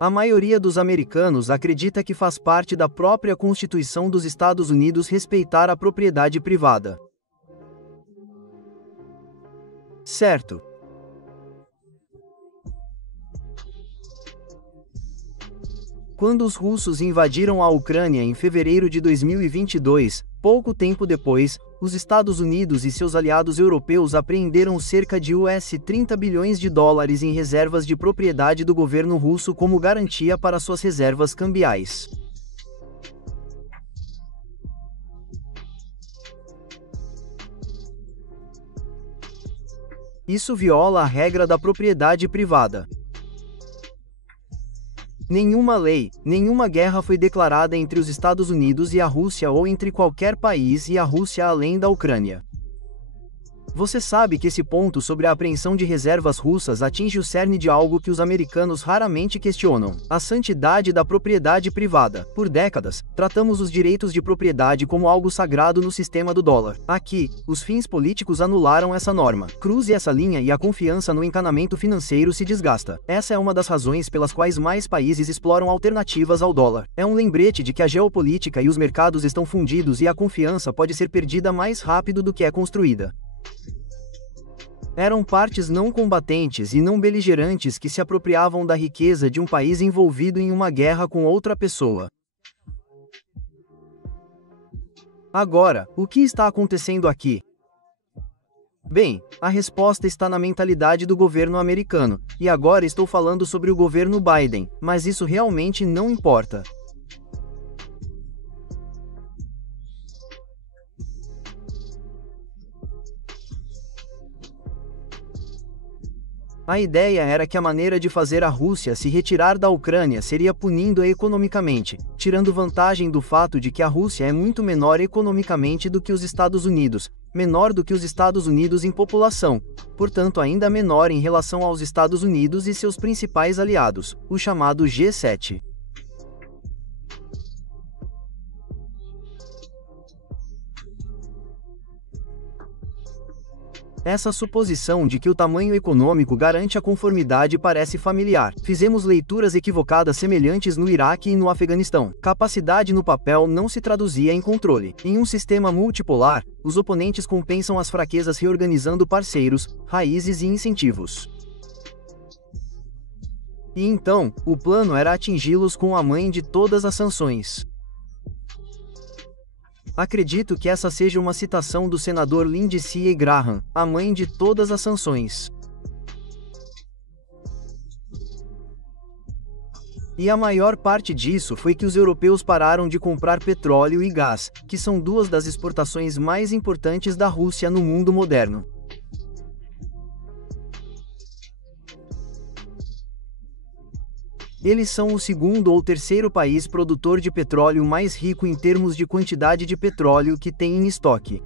A maioria dos americanos acredita que faz parte da própria Constituição dos Estados Unidos respeitar a propriedade privada. Certo. Quando os russos invadiram a Ucrânia em fevereiro de 2022, pouco tempo depois, os Estados Unidos e seus aliados europeus apreenderam cerca de US$30 bilhões em reservas de propriedade do governo russo como garantia para suas reservas cambiais. Isso viola a regra da propriedade privada. Nenhuma lei, nenhuma guerra foi declarada entre os Estados Unidos e a Rússia ou entre qualquer país e a Rússia além da Ucrânia. Você sabe que esse ponto sobre a apreensão de reservas russas atinge o cerne de algo que os americanos raramente questionam: a santidade da propriedade privada. Por décadas, tratamos os direitos de propriedade como algo sagrado no sistema do dólar. Aqui, os fins políticos anularam essa norma. Cruze essa linha e a confiança no encanamento financeiro se desgasta. Essa é uma das razões pelas quais mais países exploram alternativas ao dólar. É um lembrete de que a geopolítica e os mercados estão fundidos e a confiança pode ser perdida mais rápido do que é construída. Eram partes não combatentes e não beligerantes que se apropriavam da riqueza de um país envolvido em uma guerra com outra pessoa. Agora, o que está acontecendo aqui? Bem, a resposta está na mentalidade do governo americano, e agora estou falando sobre o governo Biden, mas isso realmente não importa. A ideia era que a maneira de fazer a Rússia se retirar da Ucrânia seria punindo-a economicamente, tirando vantagem do fato de que a Rússia é muito menor economicamente do que os Estados Unidos, menor do que os Estados Unidos em população, portanto ainda menor em relação aos Estados Unidos e seus principais aliados, o chamado G7. Essa suposição de que o tamanho econômico garante a conformidade parece familiar. Fizemos leituras equivocadas semelhantes no Iraque e no Afeganistão. Capacidade no papel não se traduzia em controle. Em um sistema multipolar, os oponentes compensam as fraquezas reorganizando parceiros, raízes e incentivos. E então, o plano era atingi-los com a mãe de todas as sanções. Acredito que essa seja uma citação do senador Lindsey Graham, a mãe de todas as sanções. E a maior parte disso foi que os europeus pararam de comprar petróleo e gás, que são duas das exportações mais importantes da Rússia no mundo moderno. Eles são o segundo ou terceiro país produtor de petróleo mais rico em termos de quantidade de petróleo que tem em estoque.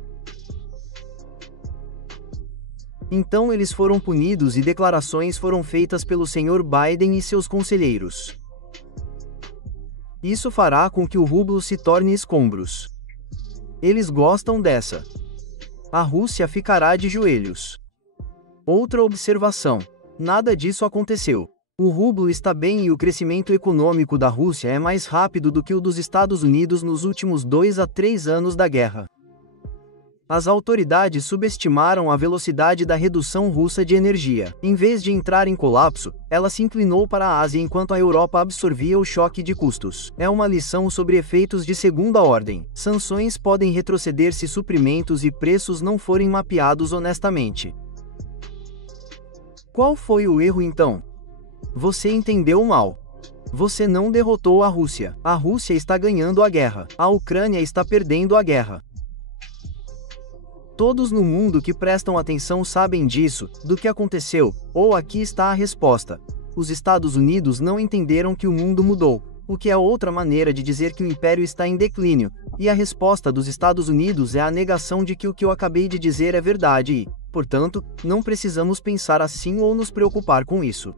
Então eles foram punidos e declarações foram feitas pelo Sr. Biden e seus conselheiros. Isso fará com que o rublo se torne escombros. Eles gostam dessa. A Rússia ficará de joelhos. Outra observação: nada disso aconteceu. O rublo está bem e o crescimento econômico da Rússia é mais rápido do que o dos Estados Unidos nos últimos 2 a 3 anos da guerra. As autoridades subestimaram a velocidade da redução russa de energia. Em vez de entrar em colapso, ela se inclinou para a Ásia enquanto a Europa absorvia o choque de custos. É uma lição sobre efeitos de segunda ordem. Sanções podem retroceder se suprimentos e preços não forem mapeados honestamente. Qual foi o erro então? Você entendeu mal. Você não derrotou a Rússia. A Rússia está ganhando a guerra. A Ucrânia está perdendo a guerra. Todos no mundo que prestam atenção sabem disso, do que aconteceu, ou aqui está a resposta. Os Estados Unidos não entenderam que o mundo mudou, o que é outra maneira de dizer que o império está em declínio, e a resposta dos Estados Unidos é a negação de que o que eu acabei de dizer é verdade e, portanto, não precisamos pensar assim ou nos preocupar com isso.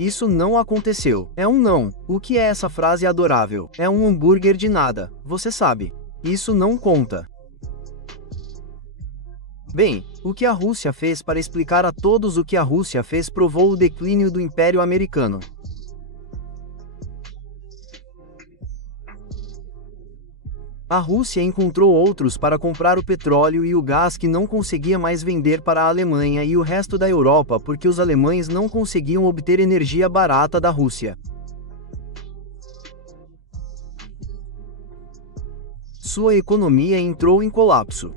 Isso não aconteceu. É um não. O que é essa frase adorável? É um hambúrguer de nada, você sabe. Isso não conta. Bem, o que a Rússia fez para explicar a todos o que a Rússia fez provou o declínio do Império Americano. A Rússia encontrou outros para comprar o petróleo e o gás que não conseguia mais vender para a Alemanha e o resto da Europa porque os alemães não conseguiam obter energia barata da Rússia. Sua economia entrou em colapso.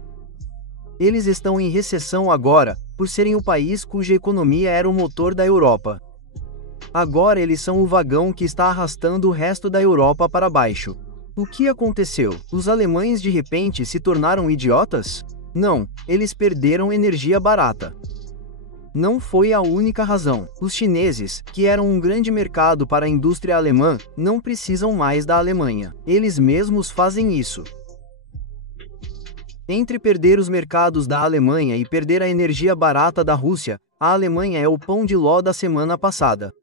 Eles estão em recessão agora, por serem o país cuja economia era o motor da Europa. Agora eles são o vagão que está arrastando o resto da Europa para baixo. O que aconteceu? Os alemães de repente se tornaram idiotas? Não, eles perderam energia barata. Não foi a única razão. Os chineses, que eram um grande mercado para a indústria alemã, não precisam mais da Alemanha. Eles mesmos fazem isso. Entre perder os mercados da Alemanha e perder a energia barata da Rússia, a Alemanha é o pão de ló da semana passada.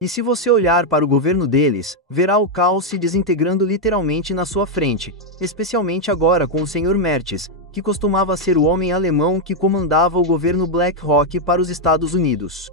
E se você olhar para o governo deles, verá o caos se desintegrando literalmente na sua frente, especialmente agora com o Sr. Merz, que costumava ser o homem alemão que comandava o governo BlackRock para os Estados Unidos.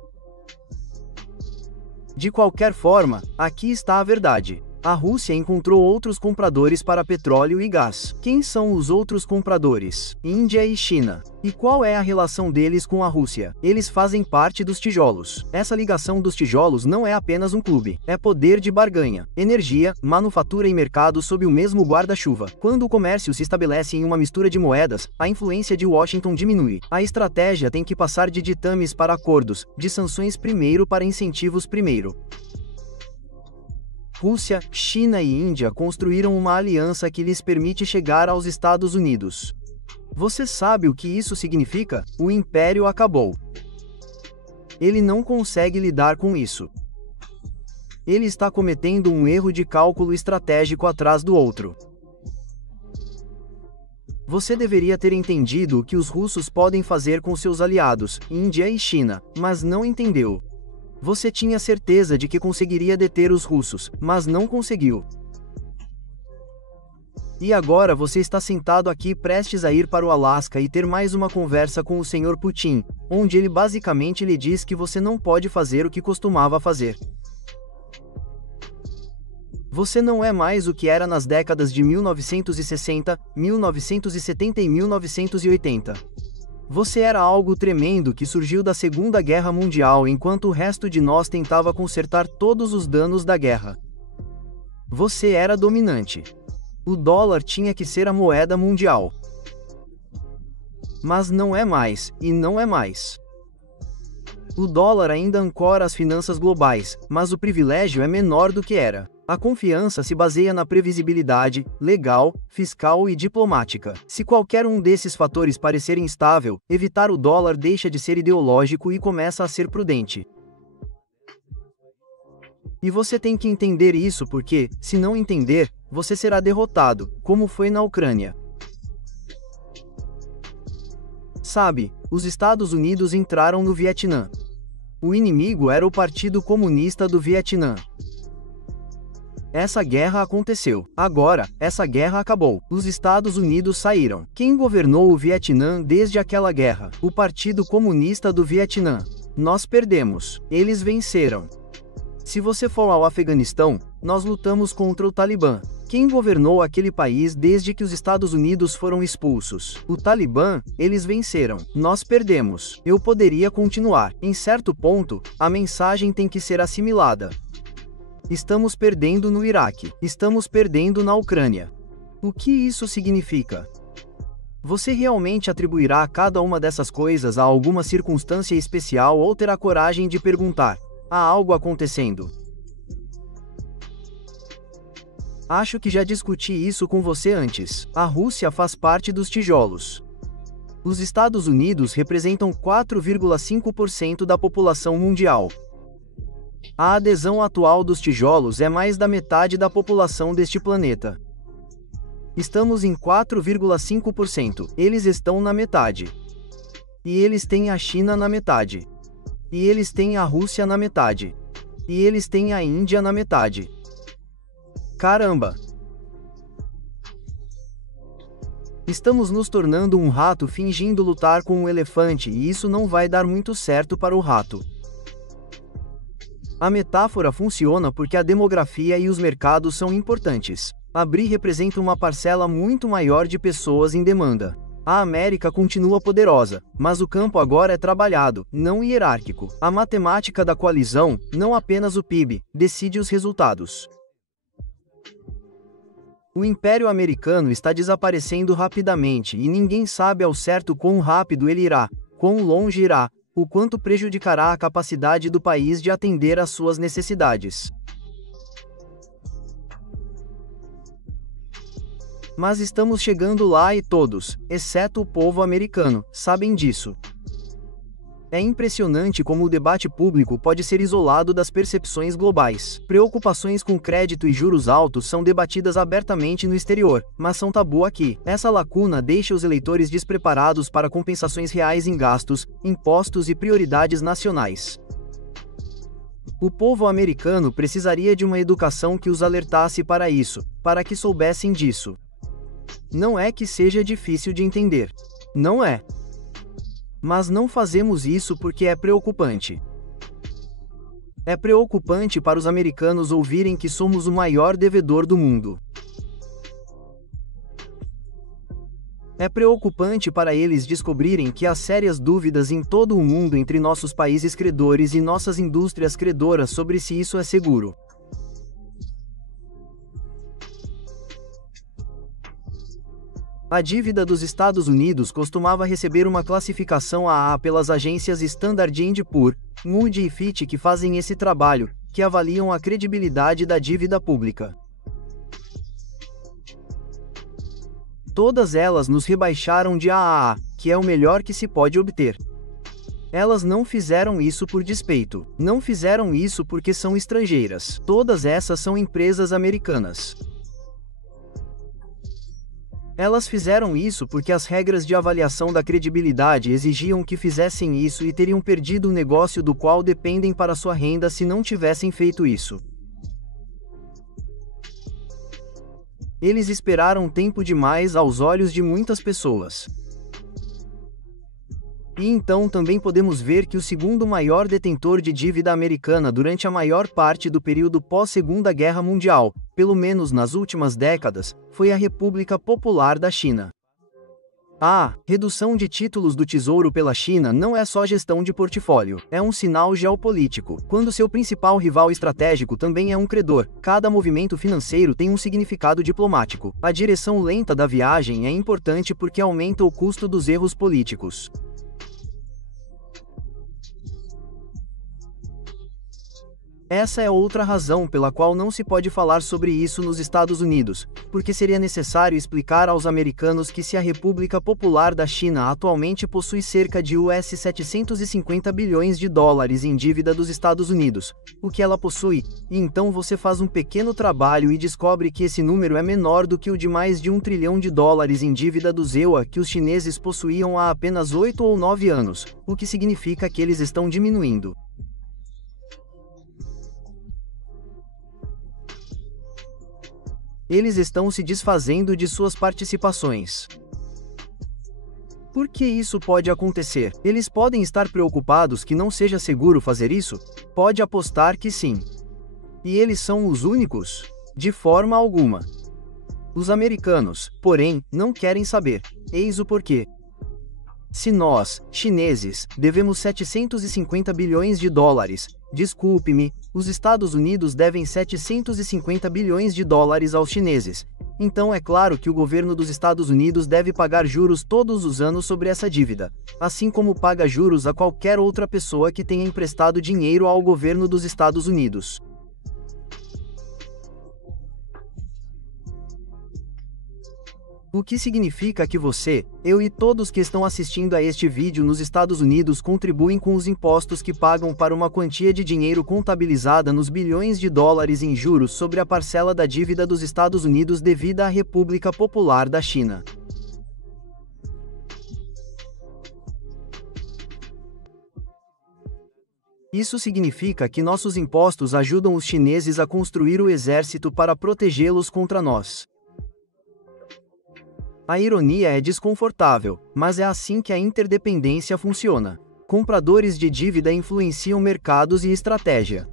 De qualquer forma, aqui está a verdade. A Rússia encontrou outros compradores para petróleo e gás. Quem são os outros compradores? Índia e China. E qual é a relação deles com a Rússia? Eles fazem parte dos tijolos. Essa ligação dos tijolos não é apenas um clube. É poder de barganha, energia, manufatura e mercado sob o mesmo guarda-chuva. Quando o comércio se estabelece em uma mistura de moedas, a influência de Washington diminui. A estratégia tem que passar de ditames para acordos, de sanções primeiro para incentivos primeiro. Rússia, China e Índia construíram uma aliança que lhes permite chegar aos Estados Unidos. Você sabe o que isso significa? O império acabou. Ele não consegue lidar com isso. Ele está cometendo um erro de cálculo estratégico atrás do outro. Você deveria ter entendido o que os russos podem fazer com seus aliados, Índia e China, mas não entendeu. Você tinha certeza de que conseguiria deter os russos, mas não conseguiu. E agora você está sentado aqui prestes a ir para o Alasca e ter mais uma conversa com o Sr. Putin, onde ele basicamente lhe diz que você não pode fazer o que costumava fazer. Você não é mais o que era nas décadas de 1960, 1970 e 1980. Você era algo tremendo que surgiu da Segunda Guerra Mundial enquanto o resto de nós tentava consertar todos os danos da guerra. Você era dominante. O dólar tinha que ser a moeda mundial. Mas não é mais, e não é mais. O dólar ainda ancora as finanças globais, mas o privilégio é menor do que era. A confiança se baseia na previsibilidade, legal, fiscal e diplomática. Se qualquer um desses fatores parecer instável, evitar o dólar deixa de ser ideológico e começa a ser prudente. E você tem que entender isso porque, se não entender, você será derrotado, como foi na Ucrânia. Sabe, os Estados Unidos entraram no Vietnã. O inimigo era o Partido Comunista do Vietnã. Essa guerra aconteceu. Agora, essa guerra acabou. Os Estados Unidos saíram. Quem governou o Vietnã desde aquela guerra? O Partido Comunista do Vietnã. Nós perdemos. Eles venceram. Se você for ao Afeganistão, nós lutamos contra o Talibã. Quem governou aquele país desde que os Estados Unidos foram expulsos? O Talibã, eles venceram. Nós perdemos. Eu poderia continuar. Em certo ponto, a mensagem tem que ser assimilada. Estamos perdendo no Iraque. Estamos perdendo na Ucrânia. O que isso significa? Você realmente atribuirá a cada uma dessas coisas a alguma circunstância especial ou terá coragem de perguntar: há algo acontecendo? Acho que já discuti isso com você antes. A Rússia faz parte dos tijolos. Os Estados Unidos representam 4,5% da população mundial. A adesão atual dos tijolos é mais da metade da população deste planeta. Estamos em 4,5%. Eles estão na metade. E eles têm a China na metade. E eles têm a Rússia na metade. E eles têm a Índia na metade. Caramba! Estamos nos tornando um rato fingindo lutar com um elefante e isso não vai dar muito certo para o rato. A metáfora funciona porque a demografia e os mercados são importantes. A BRI representa uma parcela muito maior de pessoas em demanda. A América continua poderosa, mas o campo agora é trabalhado, não hierárquico. A matemática da coalizão, não apenas o PIB, decide os resultados. O Império Americano está desaparecendo rapidamente e ninguém sabe ao certo quão rápido ele irá, quão longe irá, o quanto prejudicará a capacidade do país de atender às suas necessidades. Mas estamos chegando lá e todos, exceto o povo americano, sabem disso. É impressionante como o debate público pode ser isolado das percepções globais. Preocupações com crédito e juros altos são debatidas abertamente no exterior, mas são tabu aqui. Essa lacuna deixa os eleitores despreparados para compensações reais em gastos, impostos e prioridades nacionais. O povo americano precisaria de uma educação que os alertasse para isso, para que soubessem disso. Não é que seja difícil de entender. Não é. Mas não fazemos isso porque é preocupante. É preocupante para os americanos ouvirem que somos o maior devedor do mundo. É preocupante para eles descobrirem que há sérias dúvidas em todo o mundo entre nossos países credores e nossas indústrias credoras sobre se isso é seguro. A dívida dos Estados Unidos costumava receber uma classificação AA pelas agências Standard & Poor's, Moody e Fitch que fazem esse trabalho, que avaliam a credibilidade da dívida pública. Todas elas nos rebaixaram de AAA, que é o melhor que se pode obter. Elas não fizeram isso por despeito. Não fizeram isso porque são estrangeiras. Todas essas são empresas americanas. Elas fizeram isso porque as regras de avaliação da credibilidade exigiam que fizessem isso e teriam perdido o negócio do qual dependem para sua renda se não tivessem feito isso. Eles esperaram tempo demais aos olhos de muitas pessoas. E então também podemos ver que o segundo maior detentor de dívida americana durante a maior parte do período pós-Segunda Guerra Mundial, pelo menos nas últimas décadas, foi a República Popular da China. A redução de títulos do Tesouro pela China não é só gestão de portfólio, é um sinal geopolítico. Quando seu principal rival estratégico também é um credor, cada movimento financeiro tem um significado diplomático. A direção lenta da viagem é importante porque aumenta o custo dos erros políticos. Essa é outra razão pela qual não se pode falar sobre isso nos Estados Unidos, porque seria necessário explicar aos americanos que se a República Popular da China atualmente possui cerca de US$ 750 bilhões em dívida dos Estados Unidos, o que ela possui, e então você faz um pequeno trabalho e descobre que esse número é menor do que o de mais de US$ 1 trilhão em dívida dos EUA que os chineses possuíam há apenas 8 ou 9 anos, o que significa que eles estão diminuindo. Eles estão se desfazendo de suas participações. Por que isso pode acontecer? Eles podem estar preocupados que não seja seguro fazer isso? Pode apostar que sim. E eles são os únicos? De forma alguma. Os americanos, porém, não querem saber. Eis o porquê. Se nós, chineses, devemos US$ 750 bilhões, desculpe-me, os Estados Unidos devem US$ 750 bilhões aos chineses. Então é claro que o governo dos Estados Unidos deve pagar juros todos os anos sobre essa dívida, assim como paga juros a qualquer outra pessoa que tenha emprestado dinheiro ao governo dos Estados Unidos. O que significa que você, eu e todos que estão assistindo a este vídeo nos Estados Unidos contribuem com os impostos que pagam para uma quantia de dinheiro contabilizada nos bilhões de dólares em juros sobre a parcela da dívida dos Estados Unidos devida à República Popular da China. Isso significa que nossos impostos ajudam os chineses a construir o exército para protegê-los contra nós. A ironia é desconfortável, mas é assim que a interdependência funciona. Compradores de dívida influenciam mercados e estratégia.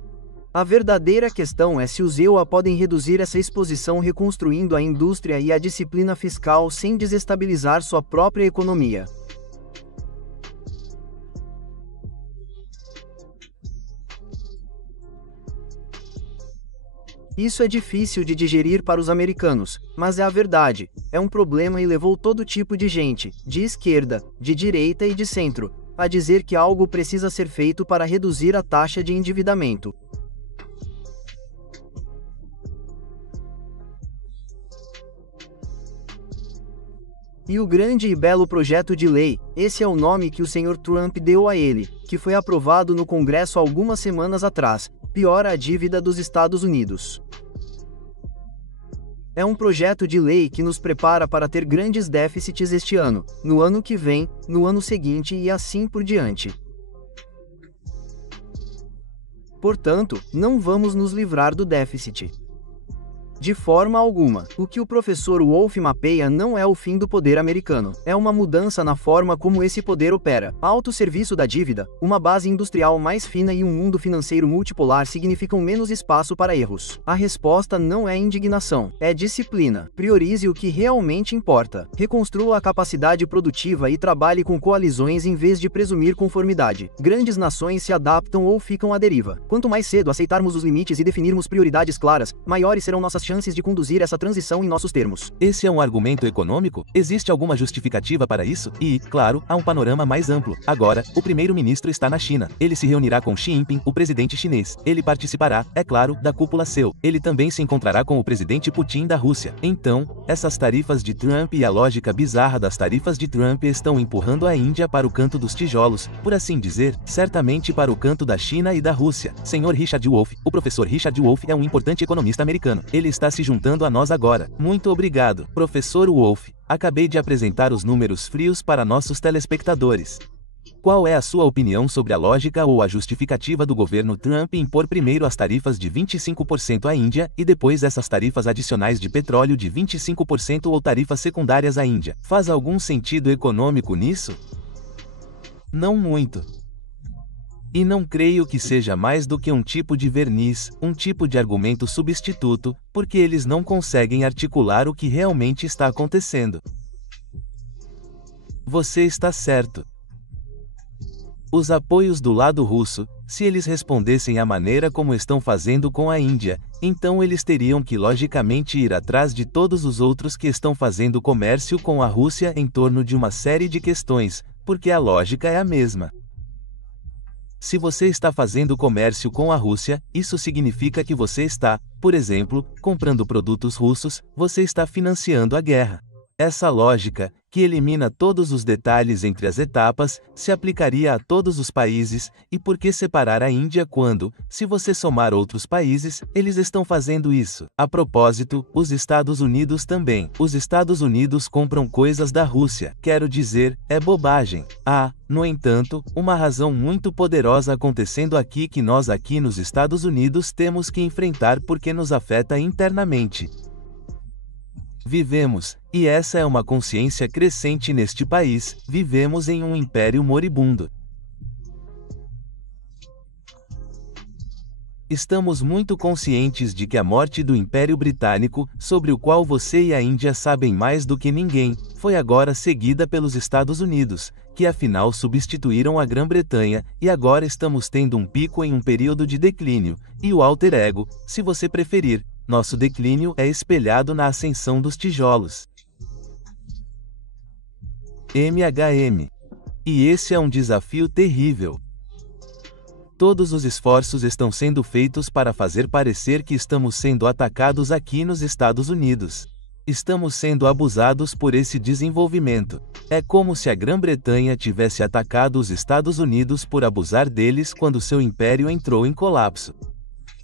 A verdadeira questão é se os EUA podem reduzir essa exposição reconstruindo a indústria e a disciplina fiscal sem desestabilizar sua própria economia. Isso é difícil de digerir para os americanos, mas é a verdade. É um problema e levou todo tipo de gente, de esquerda, de direita e de centro, a dizer que algo precisa ser feito para reduzir a taxa de endividamento. E o grande e belo projeto de lei, esse é o nome que o Sr. Trump deu a ele, que foi aprovado no Congresso algumas semanas atrás, piora a dívida dos Estados Unidos. É um projeto de lei que nos prepara para ter grandes déficits este ano, no ano que vem, no ano seguinte e assim por diante. Portanto, não vamos nos livrar do déficit. De forma alguma. O que o professor Wolff mapeia não é o fim do poder americano. É uma mudança na forma como esse poder opera. Autosserviço da dívida, uma base industrial mais fina e um mundo financeiro multipolar significam menos espaço para erros. A resposta não é indignação, é disciplina. Priorize o que realmente importa. Reconstrua a capacidade produtiva e trabalhe com coalizões em vez de presumir conformidade. Grandes nações se adaptam ou ficam à deriva. Quanto mais cedo aceitarmos os limites e definirmos prioridades claras, maiores serão nossas chances de conduzir essa transição em nossos termos. Esse é um argumento econômico? Existe alguma justificativa para isso? E, claro, há um panorama mais amplo. Agora, o primeiro-ministro está na China. Ele se reunirá com Xi Jinping, o presidente chinês. Ele participará, é claro, da cúpula Seu. Ele também se encontrará com o presidente Putin da Rússia. Então, essas tarifas de Trump e a lógica bizarra das tarifas de Trump estão empurrando a Índia para o canto dos tijolos, por assim dizer, certamente para o canto da China e da Rússia. Sr. Richard Wolff, o professor Richard Wolff é um importante economista americano. Ele está se juntando a nós agora. Muito obrigado, professor Wolff. Acabei de apresentar os números frios para nossos telespectadores. Qual é a sua opinião sobre a lógica ou a justificativa do governo Trump em impor primeiro as tarifas de 25% à Índia e depois essas tarifas adicionais de petróleo de 25% ou tarifas secundárias à Índia? Faz algum sentido econômico nisso? Não muito. E não creio que seja mais do que um tipo de verniz, um tipo de argumento substituto, porque eles não conseguem articular o que realmente está acontecendo. Você está certo. Os apoios do lado russo, se eles respondessem à maneira como estão fazendo com a Índia, então eles teriam que logicamente ir atrás de todos os outros que estão fazendo comércio com a Rússia em torno de uma série de questões, porque a lógica é a mesma. Se você está fazendo comércio com a Rússia, isso significa que você está, por exemplo, comprando produtos russos, você está financiando a guerra. Essa lógica, que elimina todos os detalhes entre as etapas, se aplicaria a todos os países, e por que separar a Índia quando, se você somar outros países, eles estão fazendo isso? A propósito, os Estados Unidos também. Os Estados Unidos compram coisas da Rússia. Quero dizer, é bobagem. Há, no entanto, uma razão muito poderosa acontecendo aqui que nós aqui nos Estados Unidos temos que enfrentar porque nos afeta internamente. Vivemos, e essa é uma consciência crescente neste país, vivemos em um império moribundo. Estamos muito conscientes de que a morte do Império Britânico, sobre o qual você e a Índia sabem mais do que ninguém, foi agora seguida pelos Estados Unidos, que afinal substituíram a Grã-Bretanha, e agora estamos tendo um pico em um período de declínio, e o alter ego, se você preferir. Nosso declínio é espelhado na ascensão dos tijolos. MHM. E esse é um desafio terrível. Todos os esforços estão sendo feitos para fazer parecer que estamos sendo atacados aqui nos Estados Unidos. Estamos sendo abusados por esse desenvolvimento. É como se a Grã-Bretanha tivesse atacado os Estados Unidos por abusar deles quando seu império entrou em colapso.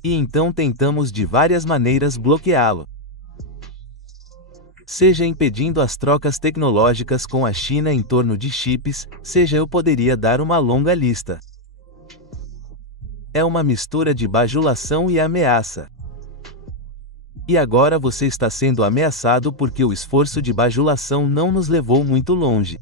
E então tentamos de várias maneiras bloqueá-lo. Seja impedindo as trocas tecnológicas com a China em torno de chips, seja eu poderia dar uma longa lista. É uma mistura de bajulação e ameaça. E agora você está sendo ameaçado porque o esforço de bajulação não nos levou muito longe.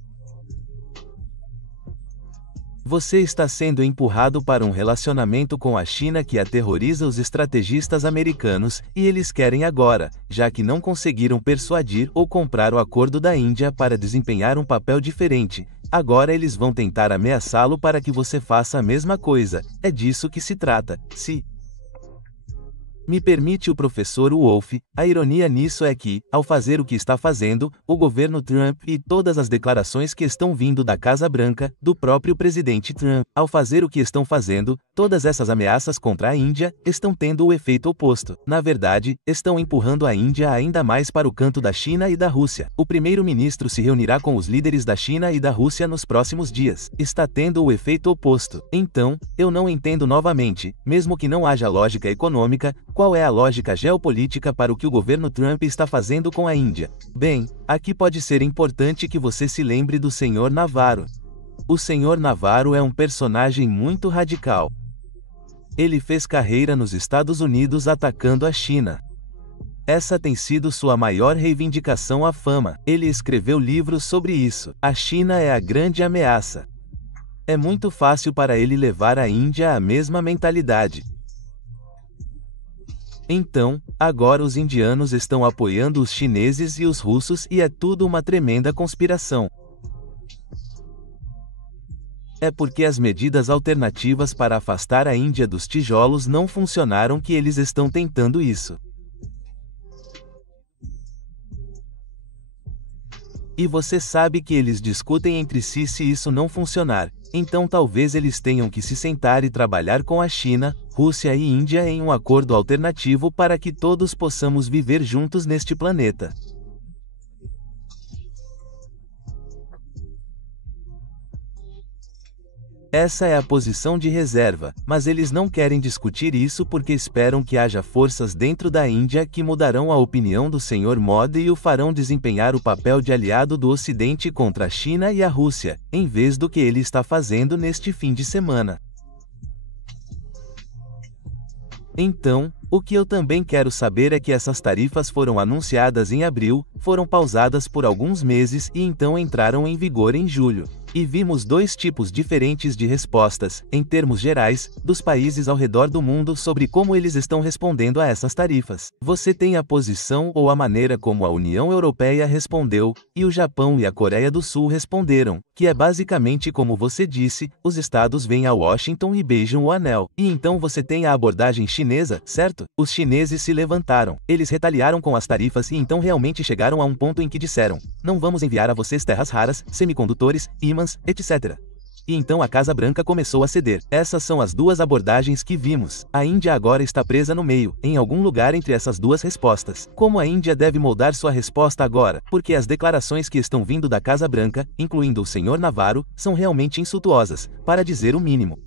Você está sendo empurrado para um relacionamento com a China que aterroriza os estrategistas americanos, e eles querem agora, já que não conseguiram persuadir ou comprar o acordo da Índia para desempenhar um papel diferente, agora eles vão tentar ameaçá-lo para que você faça a mesma coisa. É disso que se trata. Se me permite o professor Wolff, a ironia nisso é que, ao fazer o que está fazendo, o governo Trump e todas as declarações que estão vindo da Casa Branca, do próprio presidente Trump, ao fazer o que estão fazendo, todas essas ameaças contra a Índia, estão tendo o efeito oposto. Na verdade, estão empurrando a Índia ainda mais para o canto da China e da Rússia. O primeiro-ministro se reunirá com os líderes da China e da Rússia nos próximos dias. Está tendo o efeito oposto. Então, eu não entendo novamente, mesmo que não haja lógica econômica, qual é a lógica geopolítica para o que o governo Trump está fazendo com a Índia? Bem, aqui pode ser importante que você se lembre do Sr. Navarro. O Sr. Navarro é um personagem muito radical. Ele fez carreira nos Estados Unidos atacando a China. Essa tem sido sua maior reivindicação à fama. Ele escreveu livros sobre isso. A China é a grande ameaça. É muito fácil para ele levar a Índia à mesma mentalidade. Então, agora os indianos estão apoiando os chineses e os russos e é tudo uma tremenda conspiração. É porque as medidas alternativas para afastar a Índia dos tijolos não funcionaram que eles estão tentando isso. E você sabe que eles discutem entre si se isso não funcionar, então talvez eles tenham que se sentar e trabalhar com a China, Rússia e Índia em um acordo alternativo para que todos possamos viver juntos neste planeta. Essa é a posição de reserva, mas eles não querem discutir isso porque esperam que haja forças dentro da Índia que mudarão a opinião do Sr. Modi e o farão desempenhar o papel de aliado do Ocidente contra a China e a Rússia, em vez do que ele está fazendo neste fim de semana. Então, o que eu também quero saber é que essas tarifas foram anunciadas em abril, foram pausadas por alguns meses e então entraram em vigor em julho. E vimos dois tipos diferentes de respostas, em termos gerais, dos países ao redor do mundo sobre como eles estão respondendo a essas tarifas. Você tem a posição ou a maneira como a União Europeia respondeu, e o Japão e a Coreia do Sul responderam, que é basicamente como você disse, os estados vêm a Washington e beijam o anel. E então você tem a abordagem chinesa, certo? Os chineses se levantaram, eles retaliaram com as tarifas e então realmente chegaram a um ponto em que disseram, não vamos enviar a vocês terras raras, semicondutores, ímãs, etc. E então a Casa Branca começou a ceder. Essas são as duas abordagens que vimos. A Índia agora está presa no meio, em algum lugar entre essas duas respostas. Como a Índia deve moldar sua resposta agora? Porque as declarações que estão vindo da Casa Branca, incluindo o Sr. Navarro, são realmente insultuosas, para dizer o mínimo.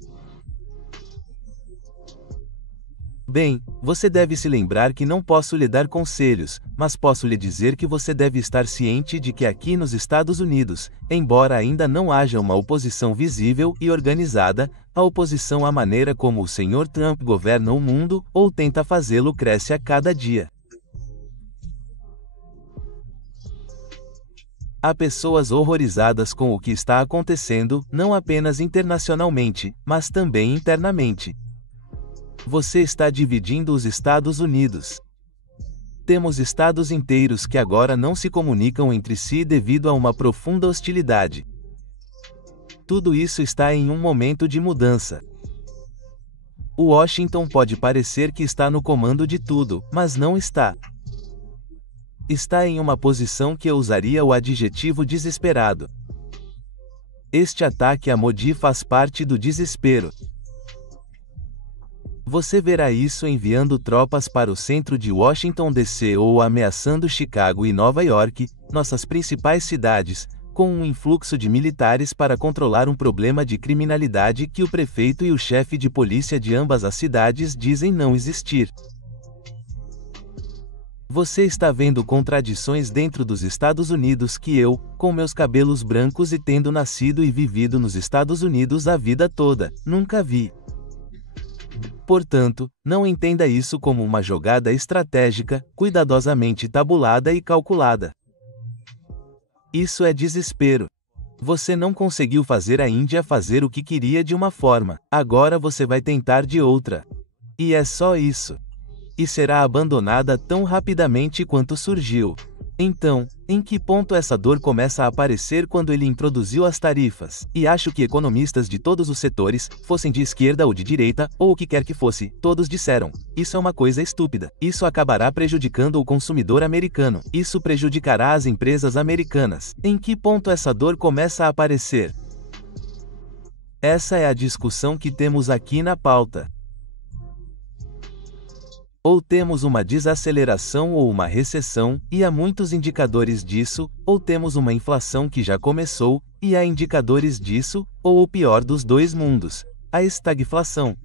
Bem, você deve se lembrar que não posso lhe dar conselhos, mas posso lhe dizer que você deve estar ciente de que aqui nos Estados Unidos, embora ainda não haja uma oposição visível e organizada, a oposição à maneira como o Sr. Trump governa o mundo, ou tenta fazê-lo, cresce a cada dia. Há pessoas horrorizadas com o que está acontecendo, não apenas internacionalmente, mas também internamente. Você está dividindo os Estados Unidos. Temos estados inteiros que agora não se comunicam entre si devido a uma profunda hostilidade. Tudo isso está em um momento de mudança. O Washington pode parecer que está no comando de tudo, mas não está. Está em uma posição que eu usaria o adjetivo desesperado. Este ataque a Modi faz parte do desespero. Você verá isso enviando tropas para o centro de Washington DC ou ameaçando Chicago e Nova York, nossas principais cidades, com um influxo de militares para controlar um problema de criminalidade que o prefeito e o chefe de polícia de ambas as cidades dizem não existir. Você está vendo contradições dentro dos Estados Unidos que eu, com meus cabelos brancos e tendo nascido e vivido nos Estados Unidos a vida toda, nunca vi. Portanto, não entenda isso como uma jogada estratégica, cuidadosamente tabulada e calculada. Isso é desespero. Você não conseguiu fazer a Índia fazer o que queria de uma forma, agora você vai tentar de outra. E é só isso. E será abandonada tão rapidamente quanto surgiu. Então, em que ponto essa dor começa a aparecer quando ele introduziu as tarifas? E acho que economistas de todos os setores, fossem de esquerda ou de direita, ou o que quer que fosse, todos disseram: isso é uma coisa estúpida. Isso acabará prejudicando o consumidor americano. Isso prejudicará as empresas americanas. Em que ponto essa dor começa a aparecer? Essa é a discussão que temos aqui na pauta. Ou temos uma desaceleração ou uma recessão, e há muitos indicadores disso, ou temos uma inflação que já começou, e há indicadores disso, ou o pior dos dois mundos, a estagflação.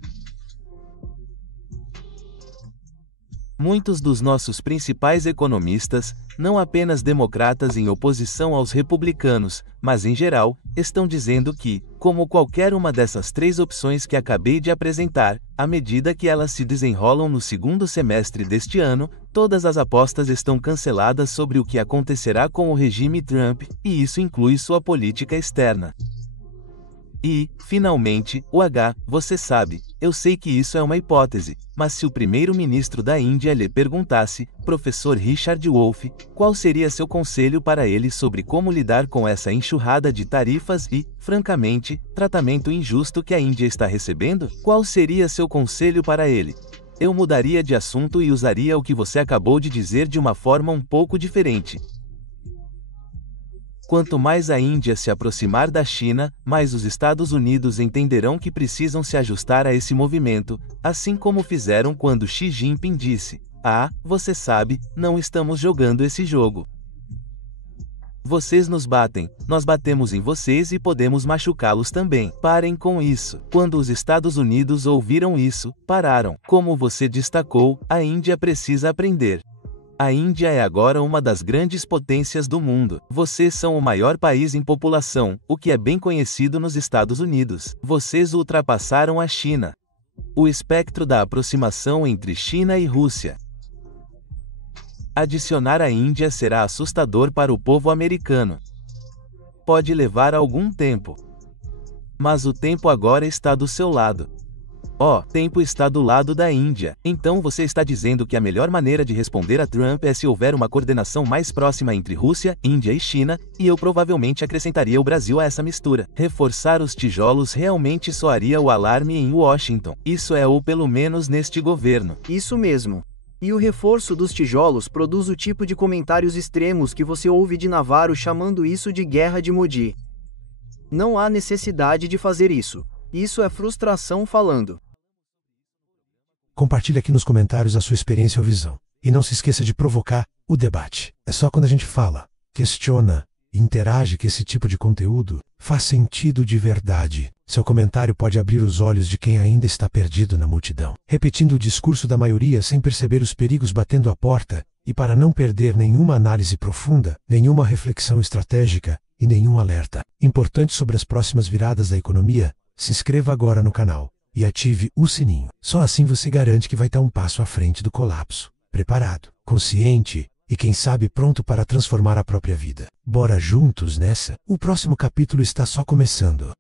Muitos dos nossos principais economistas, não apenas democratas em oposição aos republicanos, mas em geral, estão dizendo que, como qualquer uma dessas três opções que acabei de apresentar, à medida que elas se desenrolam no segundo semestre deste ano, todas as apostas estão canceladas sobre o que acontecerá com o regime Trump, e isso inclui sua política externa. E, finalmente, você sabe, eu sei que isso é uma hipótese, mas se o primeiro-ministro da Índia lhe perguntasse, professor Richard Wolff, qual seria seu conselho para ele sobre como lidar com essa enxurrada de tarifas e, francamente, tratamento injusto que a Índia está recebendo? Qual seria seu conselho para ele? Eu mudaria de assunto e usaria o que você acabou de dizer de uma forma um pouco diferente. Quanto mais a Índia se aproximar da China, mais os Estados Unidos entenderão que precisam se ajustar a esse movimento, assim como fizeram quando Xi Jinping disse: você sabe, não estamos jogando esse jogo. Vocês nos batem, nós batemos em vocês e podemos machucá-los também. Parem com isso. Quando os Estados Unidos ouviram isso, pararam. Como você destacou, a Índia precisa aprender. A Índia é agora uma das grandes potências do mundo. Vocês são o maior país em população, o que é bem conhecido nos Estados Unidos. Vocês ultrapassaram a China. O espectro da aproximação entre China e Rússia. Adicionar a Índia será assustador para o povo americano. Pode levar algum tempo. Mas o tempo agora está do seu lado. Tempo está do lado da Índia. Então você está dizendo que a melhor maneira de responder a Trump é se houver uma coordenação mais próxima entre Rússia, Índia e China, e eu provavelmente acrescentaria o Brasil a essa mistura. Reforçar os tijolos realmente soaria o alarme em Washington. Isso é ou pelo menos neste governo. Isso mesmo. E o reforço dos tijolos produz o tipo de comentários extremos que você ouve de Navarro chamando isso de guerra de Modi. Não há necessidade de fazer isso. Isso é frustração falando. Compartilhe aqui nos comentários a sua experiência ou visão. E não se esqueça de provocar o debate. É só quando a gente fala, questiona e interage que esse tipo de conteúdo faz sentido de verdade. Seu comentário pode abrir os olhos de quem ainda está perdido na multidão, repetindo o discurso da maioria sem perceber os perigos batendo à porta, e para não perder nenhuma análise profunda, nenhuma reflexão estratégica e nenhum alerta importante sobre as próximas viradas da economia, se inscreva agora no canal e ative o sininho. Só assim você garante que vai estar um passo à frente do colapso, preparado, consciente e quem sabe pronto para transformar a própria vida. Bora juntos nessa? O próximo capítulo está só começando.